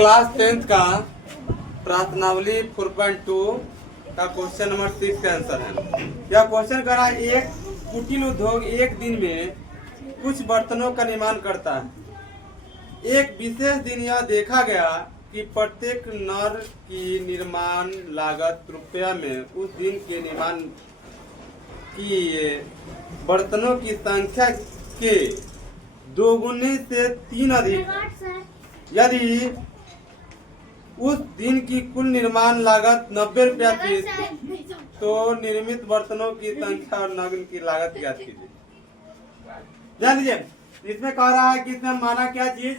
Class 10th का प्रार्थनावली 4.2 का question number 6 का आंसर है। यह क्वेश्चन करा एक कुटीर उद्योग एक दिन में कुछ बर्तनों का निर्माण करता है। एक विशेष दिन यह देखा गया कि प्रत्येक नर की निर्माण लागत रुपया में उस दिन के निर्माण की बर्तनों की संख्या के दोगुने से 3 अधिक। यदि उस दिन की कुल निर्माण लागत 90 रुपया थी तो निर्मित बर्तनों की संख्या और नगद की लागत ज्ञात कीजिए। ध्यान दीजिए, इसमें कह रहा है कि इसमें माना क्या चीज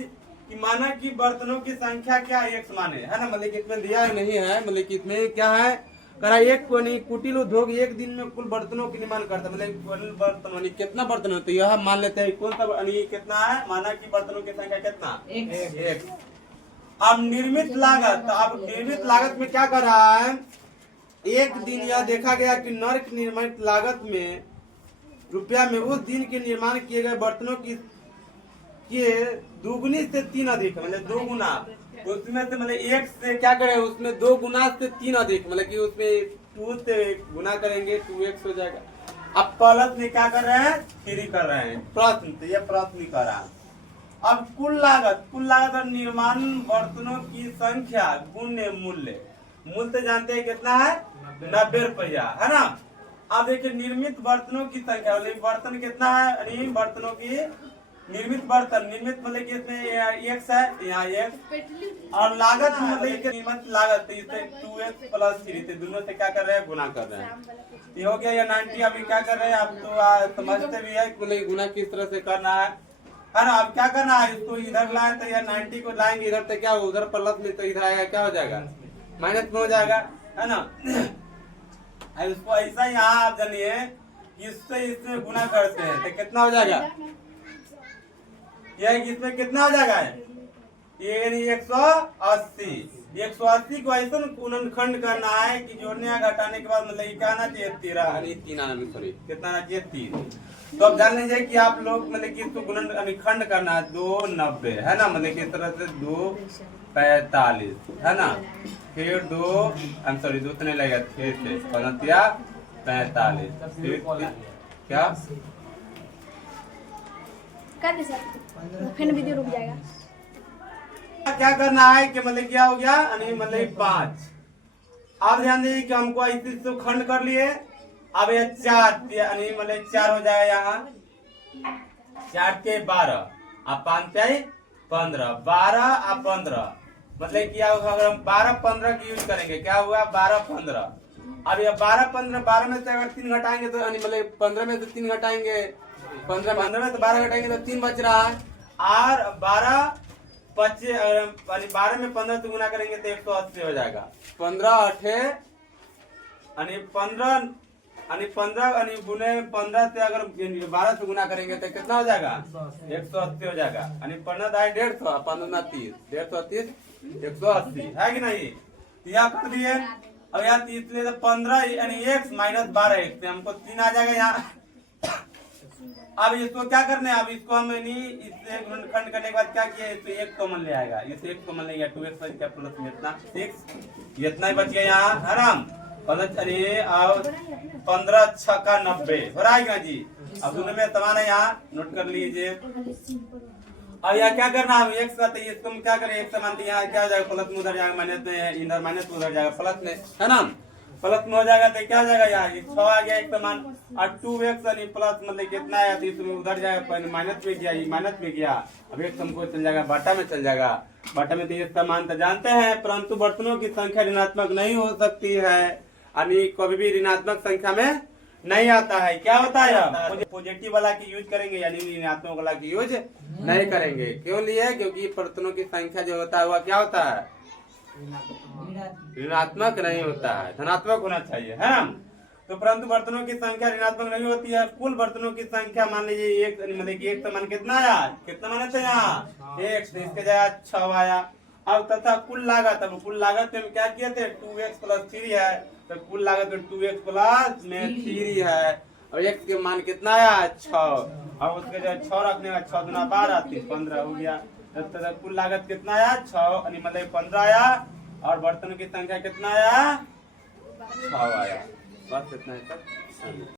कि माना कि बर्तनों की संख्या क्या एक समान है ना, मतलब इसमें दिया नहीं है, मतलब कि इसमें क्या है करा एक कुटीर उद्योग एक दिन में कुल बर्तनों की निर्माण करता है, मतलब कुल बर्तन कितना बर्तन होते हैं यह मान लेते हैं कौन सा कितना है, माना कि बर्तनों की संख्या कितना एक। अब निर्मित लागत, अब निर्मित लागत में क्या कर रहा है, एक दिन यह देखा गया कि नर की निर्मित लागत में रुपया में उस दिन के निर्माण किए गए बर्तनों की दुगुनी से 3 अधिक, मतलब 2 गुना, उसमें से मतलब एक से क्या करें उसमें 2 गुना से 3 अधिक, मतलब कि उसमें 2 से गुना करेंगे 2x हो जाएगा। अब प्लस में क्या कर रहे हैं 3 कर रहे हैं, प्रश्न तो ये प्रश्न कर रहा है। अब कुल लागत और निर्माण बर्तनों की संख्या गुणे मूल्य, मूल्य जानते हैं कितना है 90 रुपया है ना। अब देखिए निर्मित बर्तनों की संख्या, बर्तन कितना है, बर्तनों की निर्मित बर्तन, निर्मित मतलब कि इसमें x है यहाँ x, और लागत मतलब निर्मित लागत इसे 2x + 3 से दोनों से क्या कर रहे हैं गुना कर रहे हैं। ये हो गया ये 90। अभी क्या कर रहे हैं आप तो समझते भी है मतलब गुना किस तरह से करना है ना। अब क्या करना है, इसको इधर लाए तो यह 90 को लाएंगे इधर तो क्या उधर प्लस में तो इधर आएगा क्या हो जाएगा माइनस में हो जाएगा है ना। इसको ऐसा यहाँ आप जानिए इससे गुना करते हैं तो कितना हो जाएगा, यह इसमें कितना हो जाएगा ये 180 को ऐसा गुणनखंड करना है कि जोड़ने या घटाने के बाद मतलब क्या आना चाहिए 13 सॉरी कितना आना चाहिए 3। तो अब जान लीजिए कि आप लोग मतलब कि इसको गुणनखंड करना है 290 है ना, मतलब किस तरह से 245 है ना, फिर 2 तो नहीं लगेगा फिर से 45 क्या फिर वीडियो रुक जाएगा। क्या करना है कि मतलब क्या हो गया मतलब 5। अब ध्यान दीजिए कि हमको इसी से खंड कर लिए, अब ये 4 मतलब 4 हो जाएगा यहाँ 4 के 12 अब 5 15 12 और 15 मतलब क्या होगा अगर हम 12-15 की यूज करेंगे क्या हुआ 12-15। अब ये 12 में से अगर 3 घटाएंगे तो मतलब 15 में से 3 घटाएंगे 15 में तो 12 घटाएंगे तो 3 बच रहा है, और 12 में 15 से गुना करेंगे तो 180 हो जाएगा। 15 गुने 15 से अगर 12 से गुना करेंगे तो कितना हो जाएगा 180 हो जाएगा। 15 दाई 150 15 30 130 180 है कि नहीं, यहाँ कर दिए। अब यहाँ इसलिए तो 15 x माइनस 12 x हमको 3 आ जाएगा यहाँ। अब इसको क्या करना है, अब इसको हम इससे गुणनखंड करने के बाद क्या किया इससे 1 कॉमन ले आएगा, इससे 1 कॉमन ले गया 2x क्या प्लस में इतना 6 इतना ही बच गया यहाँ है ना। अब 15 6 का 90 हो रहा है क्या जी। अब दोनों में समान है यहाँ नोट कर लीजिए। अब यहाँ क्या करना है एक साथ इसको हम क्या करें एक समान यहाँ क्या हो जाएगा प्लस में उधर जाएगा माइनस में इधर माइनस में उधर जाएगा प्लस में है ना, प्लस में हो जाएगा तो क्या हो जाएगा यहाँ 6 आ गया एक समान, और 2x प्लस मतलब कितना है तो इसमें उधर जाएगा माइनस में गया माइनस में गया, अब एक हमको चल जाएगा बाटा में चल जाएगा, बाटा में तो ये समान तो जानते हैं, परंतु बर्तनों की संख्या ऋणात्मक नहीं हो सकती है, यानी कभी भी ऋणात्मक संख्या में नहीं आता है। क्या होता है पॉजिटिव वाला की यूज करेंगे यानी ऋणात्मक वाला की यूज नहीं करेंगे। क्यों लिए, क्योंकि बर्तनों की संख्या जो होता है वह क्या होता है ऋणात्मक नहीं होता है, धनात्मक होना चाहिए है ना। तो परंतु बर्तनों की संख्या ऋणात्मक नहीं होती है। कुल बर्तनों की संख्या मान लीजिए एक मतलब कि एक समान कितना आया, कितना माने थे यहाँ 1 इसके जगह 6 आया। अब तथा कुल लागत, अब कुल लागत में क्या किए थे 2x + 3 है, तो कुल लागत में 2x + 3 है, और x के मान कितना आया 6, अब उसके जगह 6 रखने का 6 × 12 15 हो गया। तो कुल लागत कितना आया 6 मतलब 15 आया और बर्तनों की संख्या कितना आया 6 आया। बस कितना है तक।